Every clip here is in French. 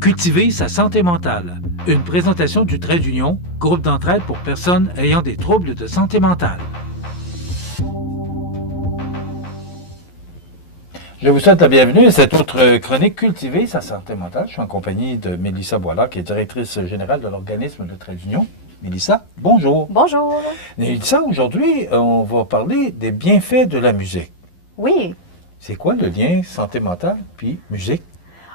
Cultiver sa santé mentale. Une présentation du Trait d'Union, groupe d'entraide pour personnes ayant des troubles de santé mentale. Je vous souhaite la bienvenue à cette autre chronique Cultiver sa santé mentale. Je suis en compagnie de Mélissa Boilard, qui est directrice générale de l'organisme de Trait d'Union. Mélissa, bonjour. Bonjour. Mélissa, aujourd'hui, on va parler des bienfaits de la musique. Oui. C'est quoi le lien santé mentale puis musique?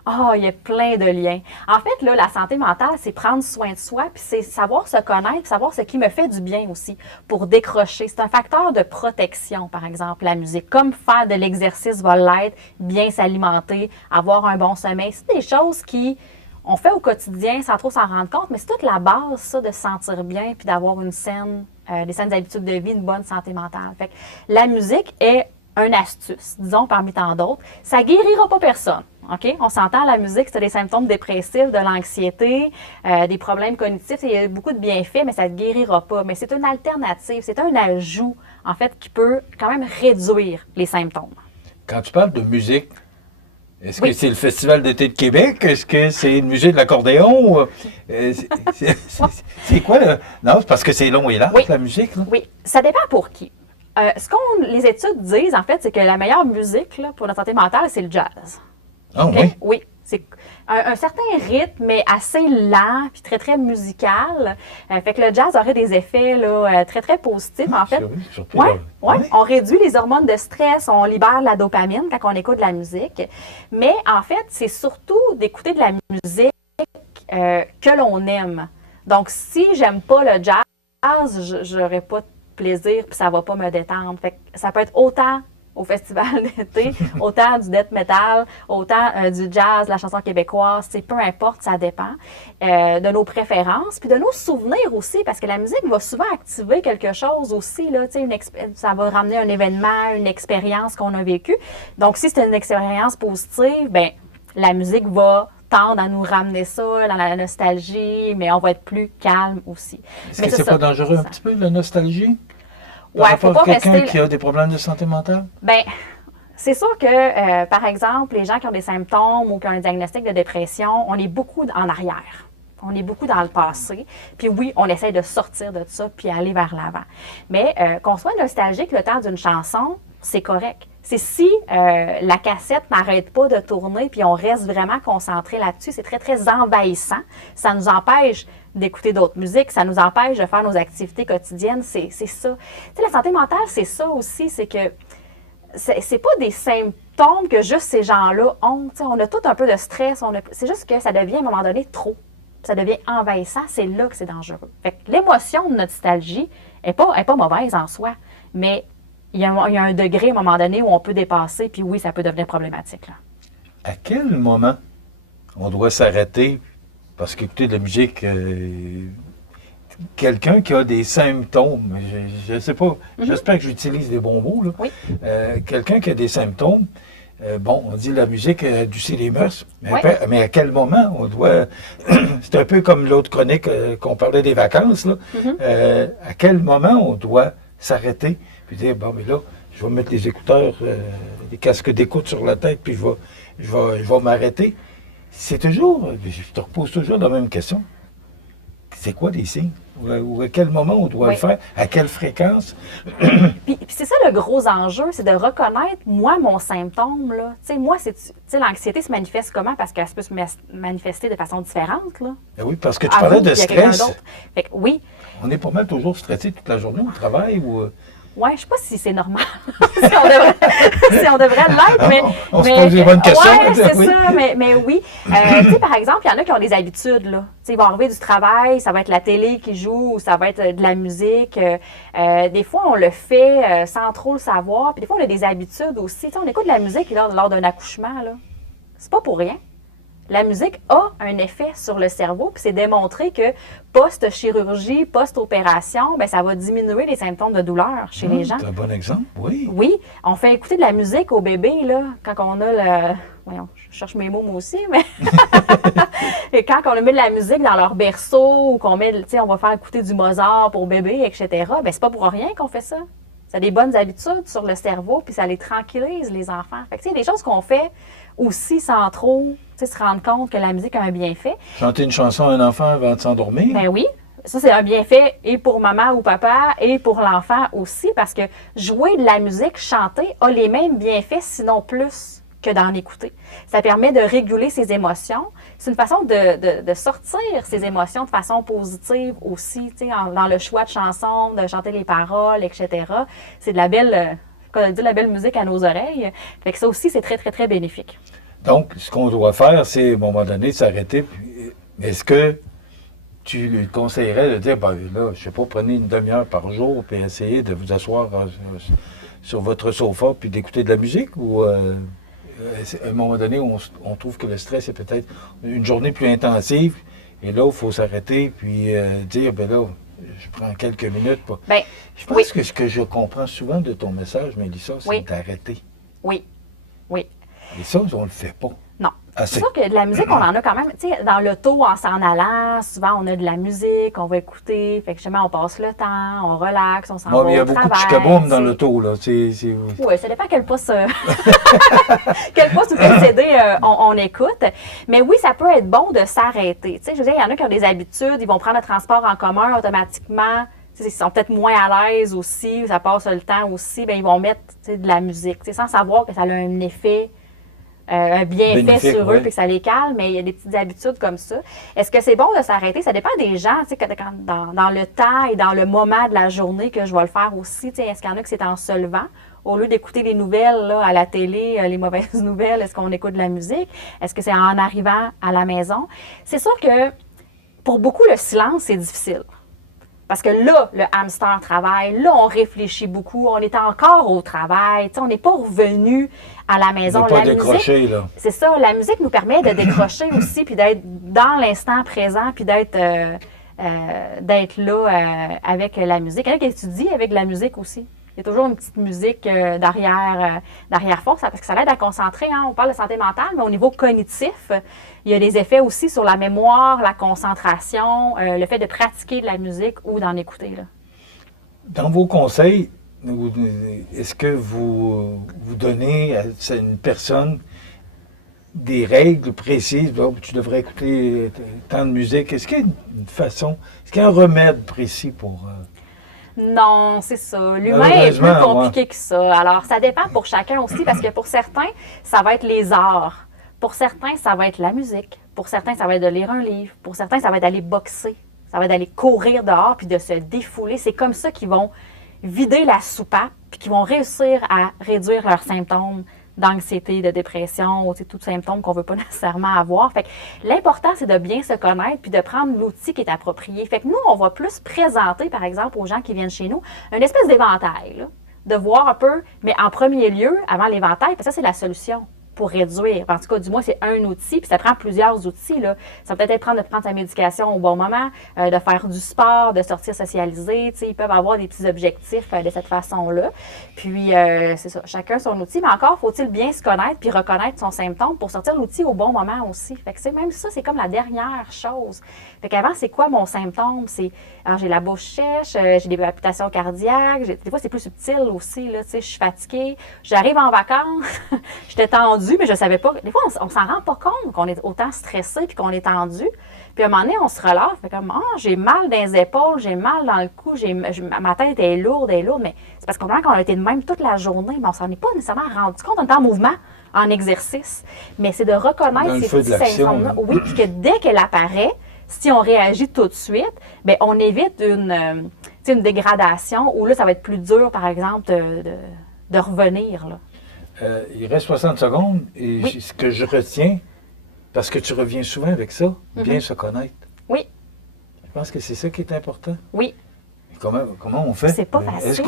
Ah, il y a plein de liens. En fait, là, la santé mentale, c'est prendre soin de soi, puis c'est savoir se connaître, savoir ce qui me fait du bien aussi, pour décrocher. C'est un facteur de protection, par exemple, la musique. Comme faire de l'exercice va l'être, bien s'alimenter, avoir un bon sommeil. C'est des choses qui on fait au quotidien sans trop s'en rendre compte, mais c'est toute la base, ça, de se sentir bien, puis d'avoir des saines habitudes de vie, une bonne santé mentale. Fait que la musique est une astuce, disons, parmi tant d'autres. Ça guérira pas personne. OK? On s'entend, la musique, c'est des symptômes dépressifs, de l'anxiété, des problèmes cognitifs. Il y a beaucoup de bienfaits, mais ça ne guérira pas. Mais c'est une alternative, c'est un ajout, en fait, qui peut quand même réduire les symptômes. Quand tu parles de musique, est-ce que c'est le Festival d'été de Québec? Est-ce que c'est une musique de l'accordéon? C'est quoi? Non, c'est parce que c'est long et large, la musique. Là. Oui, ça dépend pour qui. Ce qu'on les études disent, en fait, c'est que la meilleure musique là, pour la santé mentale, c'est le jazz. Ah oui? Oui. C'est un certain rythme, mais assez lent, puis très, très musical. Fait que le jazz aurait des effets là, très, très positifs, en fait. Oui, on réduit les hormones de stress, on libère la dopamine quand on écoute de la musique. Mais en fait, c'est surtout d'écouter de la musique que l'on aime. Donc, si j'aime pas le jazz, je n'aurai pas de plaisir, puis ça va pas me détendre. Fait que ça peut être autant au festival d'été, autant du death metal, autant du jazz, la chanson québécoise, peu importe, ça dépend de nos préférences, puis de nos souvenirs aussi, parce que la musique va souvent activer quelque chose aussi, là, ça va ramener un événement, une expérience qu'on a vécue. Donc, si c'est une expérience positive, bien, la musique va tendre à nous ramener ça dans la nostalgie, mais on va être plus calme aussi. Est-ce que c'est pas dangereux un petit peu, la nostalgie? Par rapport à quelqu'un qui a des problèmes de santé mentale? Bien, c'est sûr que, par exemple, les gens qui ont des symptômes ou qui ont un diagnostic de dépression, on est beaucoup en arrière. On est beaucoup dans le passé. Puis oui, on essaie de sortir de ça puis aller vers l'avant. Mais qu'on soit nostalgique le temps d'une chanson, c'est correct. C'est si la cassette n'arrête pas de tourner puis on reste vraiment concentré là-dessus, c'est très, très envahissant. Ça nous empêche d'écouter d'autres musiques, ça nous empêche de faire nos activités quotidiennes, c'est ça. Tu sais, la santé mentale, c'est ça aussi, c'est que c'est pas des symptômes que juste ces gens-là ont. Tu sais, on a tout un peu de stress, c'est juste que ça devient à un moment donné trop. Ça devient envahissant, c'est là que c'est dangereux. Fait que l'émotion de nostalgie n'est pas mauvaise en soi, mais il y a un degré à un moment donné où on peut dépasser, puis oui, ça peut devenir problématique. Là. À quel moment on doit s'arrêter? Parce qu'écouter de la musique, quelqu'un qui a des symptômes, je ne sais pas, j'espère que j'utilise les bons mots, là. Oui. Quelqu'un qui a des symptômes, on dit la musique adoucit les mœurs, mais à quel moment on doit... C'est un peu comme l'autre chronique qu'on parlait des vacances, là. À quel moment on doit s'arrêter puis dire, bon, mais là, je vais mettre les écouteurs, les casques d'écoute sur la tête, puis je vais m'arrêter. C'est toujours, je te repose toujours la même question. C'est quoi les signes? Ou à quel moment on doit le faire? À quelle fréquence? Puis c'est ça le gros enjeu, c'est de reconnaître, moi, mon symptôme. Là. Moi, l'anxiété se manifeste comment? Parce qu'elle peut se manifester de façon différente. Là. Ben oui, parce que tu parlais de stress. Fait que, oui. On est pas mal toujours stressé toute la journée au travail ou... Oui, je ne sais pas si c'est normal, si on devrait l'être, mais... On se pose des bonnes questions. Oui, c'est ça, mais oui. Tu sais, par exemple, il y en a qui ont des habitudes, là. Tu sais, ils vont arriver du travail, ça va être la télé qui joue, ou ça va être de la musique. Des fois, on le fait sans trop le savoir, puis des fois, on a des habitudes aussi. Tu sais, on écoute de la musique lors d'un accouchement, là. C'est pas pour rien. La musique a un effet sur le cerveau, puis c'est démontré que post-chirurgie, post-opération, bien, ça va diminuer les symptômes de douleur chez les gens. C'est un bon exemple, oui. Oui, on fait écouter de la musique au bébé, là, quand on a le... Voyons, je cherche mes mots, moi aussi, mais... Et quand on met de la musique dans leur berceau, ou qu'on met, tu sais, on va faire écouter du Mozart pour bébé, etc., bien, c'est pas pour rien qu'on fait ça. Ça a des bonnes habitudes sur le cerveau, puis ça les tranquillise, les enfants. Fait que, tu sais, il y a des choses qu'on fait aussi sans trop se rendre compte que la musique a un bienfait. Chanter une chanson à un enfant avant de s'endormir? Ben oui. Ça, c'est un bienfait et pour maman ou papa et pour l'enfant aussi, parce que jouer de la musique, chanter, a les mêmes bienfaits, sinon plus, que d'en écouter. Ça permet de réguler ses émotions. C'est une façon de sortir ses émotions de façon positive aussi, dans le choix de chansons, de chanter les paroles, etc. C'est de la belle, comme on dit, la belle musique à nos oreilles. Fait que ça aussi, c'est très, très, très bénéfique. Donc, ce qu'on doit faire, c'est, à un moment donné, s'arrêter. Est-ce que tu lui conseillerais de dire, ben là, je sais pas, prenez une demi-heure par jour puis essayez de vous asseoir sur votre sofa puis d'écouter de la musique ou à un moment donné, on trouve que le stress est peut-être une journée plus intensive et là, il faut s'arrêter puis dire, ben là, je prends quelques minutes. Ben, je pense que ce que je comprends souvent de ton message, Mélissa, c'est d'arrêter. Oui, oui. Et ça, on le fait pas. Non. C'est sûr que de la musique, on en a quand même. Tu sais, dans l'auto, en s'en allant, souvent, on a de la musique, on va écouter. Fait que justement, on passe le temps, on relaxe, on s'en va au travail. Il y a beaucoup de chicaboum dans l'auto, là. Oui, ça dépend quel poste, quel poste ou quel CD on écoute. Mais oui, ça peut être bon de s'arrêter. Tu sais, je veux dire, il y en a qui ont des habitudes, ils vont prendre le transport en commun automatiquement. Ils sont peut-être moins à l'aise aussi, ça passe le temps aussi, bien, ils vont mettre de la musique, sans savoir que ça a un effet. Un bienfait sur eux, puis que ça les calme, mais il y a des petites habitudes comme ça. Est-ce que c'est bon de s'arrêter? Ça dépend des gens, dans le temps et dans le moment de la journée que je vais le faire aussi. Est-ce qu'il y en a que c'est en se levant? Au lieu d'écouter les nouvelles là, à la télé, les mauvaises nouvelles, est-ce qu'on écoute de la musique? Est-ce que c'est en arrivant à la maison? C'est sûr que pour beaucoup, le silence, c'est difficile. Parce que là, le hamster travaille, là, on réfléchit beaucoup, on est encore au travail, on n'est pas revenu à la maison. On n'est pas décroché, là. C'est ça, la musique nous permet de décrocher aussi, puis d'être dans l'instant présent, puis d'être là avec la musique. Il y en a qui étudient avec la musique aussi. Il y a toujours une petite musique d'arrière-fond, parce que ça l'aide à concentrer. Hein? On parle de santé mentale, mais au niveau cognitif, il y a des effets aussi sur la mémoire, la concentration, le fait de pratiquer de la musique ou d'en écouter. Là. Dans vos conseils, est-ce que vous donnez à une personne des règles précises? Tu devrais écouter tant de musique. Est-ce qu'il y a une façon, est-ce qu'il y a un remède précis pour... Non, c'est ça. L'humain est plus compliqué que ça. Alors, ça dépend pour chacun aussi, parce que pour certains, ça va être les arts. Pour certains, ça va être la musique. Pour certains, ça va être de lire un livre. Pour certains, ça va être d'aller boxer. Ça va être d'aller courir dehors puis de se défouler. C'est comme ça qu'ils vont vider la soupape puis qu'ils vont réussir à réduire leurs symptômes d'anxiété, de dépression, ou tout symptôme qu'on ne veut pas nécessairement avoir. Fait que l'important, c'est de bien se connaître puis de prendre l'outil qui est approprié. Fait que nous, on va plus présenter, par exemple, aux gens qui viennent chez nous, une espèce d'éventail, là, de voir un peu, mais en premier lieu, avant l'éventail, parce que ça, c'est la solution pour réduire. En tout cas, du moins, c'est un outil, puis ça prend plusieurs outils. Là. Ça peut être de prendre sa médication au bon moment, de faire du sport, de sortir socialiser. Ils peuvent avoir des petits objectifs de cette façon-là. Puis, c'est ça, chacun son outil. Mais encore, faut-il bien se connaître puis reconnaître son symptôme pour sortir l'outil au bon moment aussi. Fait que même ça, c'est comme la dernière chose. Fait qu'avant, c'est quoi mon symptôme? Alors, j'ai la bouche sèche, j'ai des palpitations cardiaques. Des fois, c'est plus subtil aussi. Là, je suis fatiguée. J'arrive en vacances. J'étais tendue, mais je ne savais pas. Des fois, on ne s'en rend pas compte qu'on est autant stressé puis qu'on est tendu. Puis à un moment donné, on se relâche. Fait comme, j'ai mal dans les épaules, j'ai mal dans le cou, ma tête est lourde, mais c'est parce qu'on a été de même toute la journée, mais on ne s'en est pas nécessairement rendu compte. On est en mouvement, en exercice. Mais c'est de reconnaître ces petits symptômes-là. Oui, puis que dès qu'elle apparaît, si on réagit tout de suite, bien, on évite une dégradation où là, ça va être plus dur, par exemple, de revenir. Là. Il reste 60 secondes et ce que je retiens, parce que tu reviens souvent avec ça, bien se connaître. Oui. Je pense que c'est ça qui est important. Oui. Et comment on fait? C'est pas facile.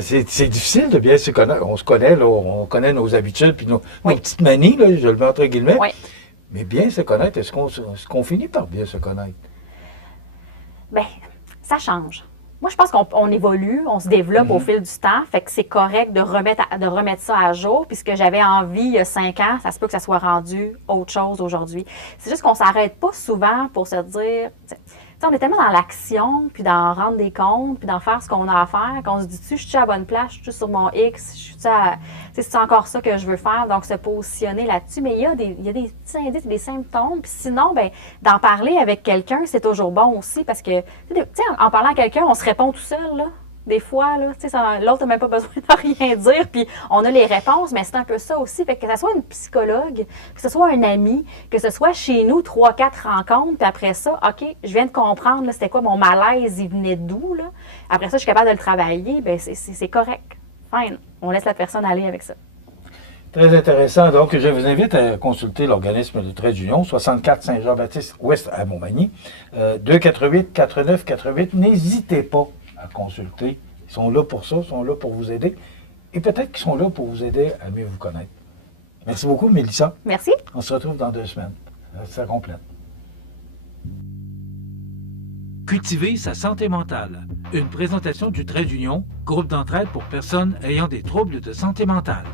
C'est difficile de bien se connaître. On se connaît, là, on connaît nos habitudes puis nos petites manies, là, je le mets entre guillemets. Oui. Mais bien se connaître, est-ce qu'on finit par bien se connaître? Bien, ça change. Moi, je pense qu'on évolue, on se développe au fil du temps, fait que c'est correct de remettre ça à jour. Puis ce que j'avais envie il y a 5 ans, ça se peut que ça soit rendu autre chose aujourd'hui. C'est juste qu'on ne s'arrête pas souvent pour se dire... on est tellement dans l'action, puis d'en rendre des comptes, puis d'en faire ce qu'on a à faire, qu'on se dit, je suis à la bonne place, je suis sur mon X, c'est encore ça que je veux faire, donc se positionner là-dessus. Mais il y a des petits indices, des symptômes, puis sinon, ben, d'en parler avec quelqu'un, c'est toujours bon aussi, parce que, en parlant à quelqu'un, on se répond tout seul, là. Des fois, l'autre n'a même pas besoin de rien dire, puis on a les réponses, mais c'est un peu ça aussi. Fait que ce soit une psychologue, que ce soit un ami, que ce soit chez nous, 3-4 rencontres, puis après ça, OK, je viens de comprendre, c'était quoi mon malaise, il venait d'où, là. Après ça, je suis capable de le travailler, bien, c'est correct. Fine. On laisse la personne aller avec ça. Très intéressant. Donc, je vous invite à consulter l'organisme de trait d'union, 64 Saint-Jean-Baptiste Ouest à Montmagny, 248-4988. N'hésitez pas à consulter. Ils sont là pour ça, ils sont là pour vous aider. Et peut-être qu'ils sont là pour vous aider à mieux vous connaître. Merci beaucoup, Mélissa. Merci. On se retrouve dans 2 semaines. Ça complète. Cultiver sa santé mentale. Une présentation du Trait d'Union, groupe d'entraide pour personnes ayant des troubles de santé mentale.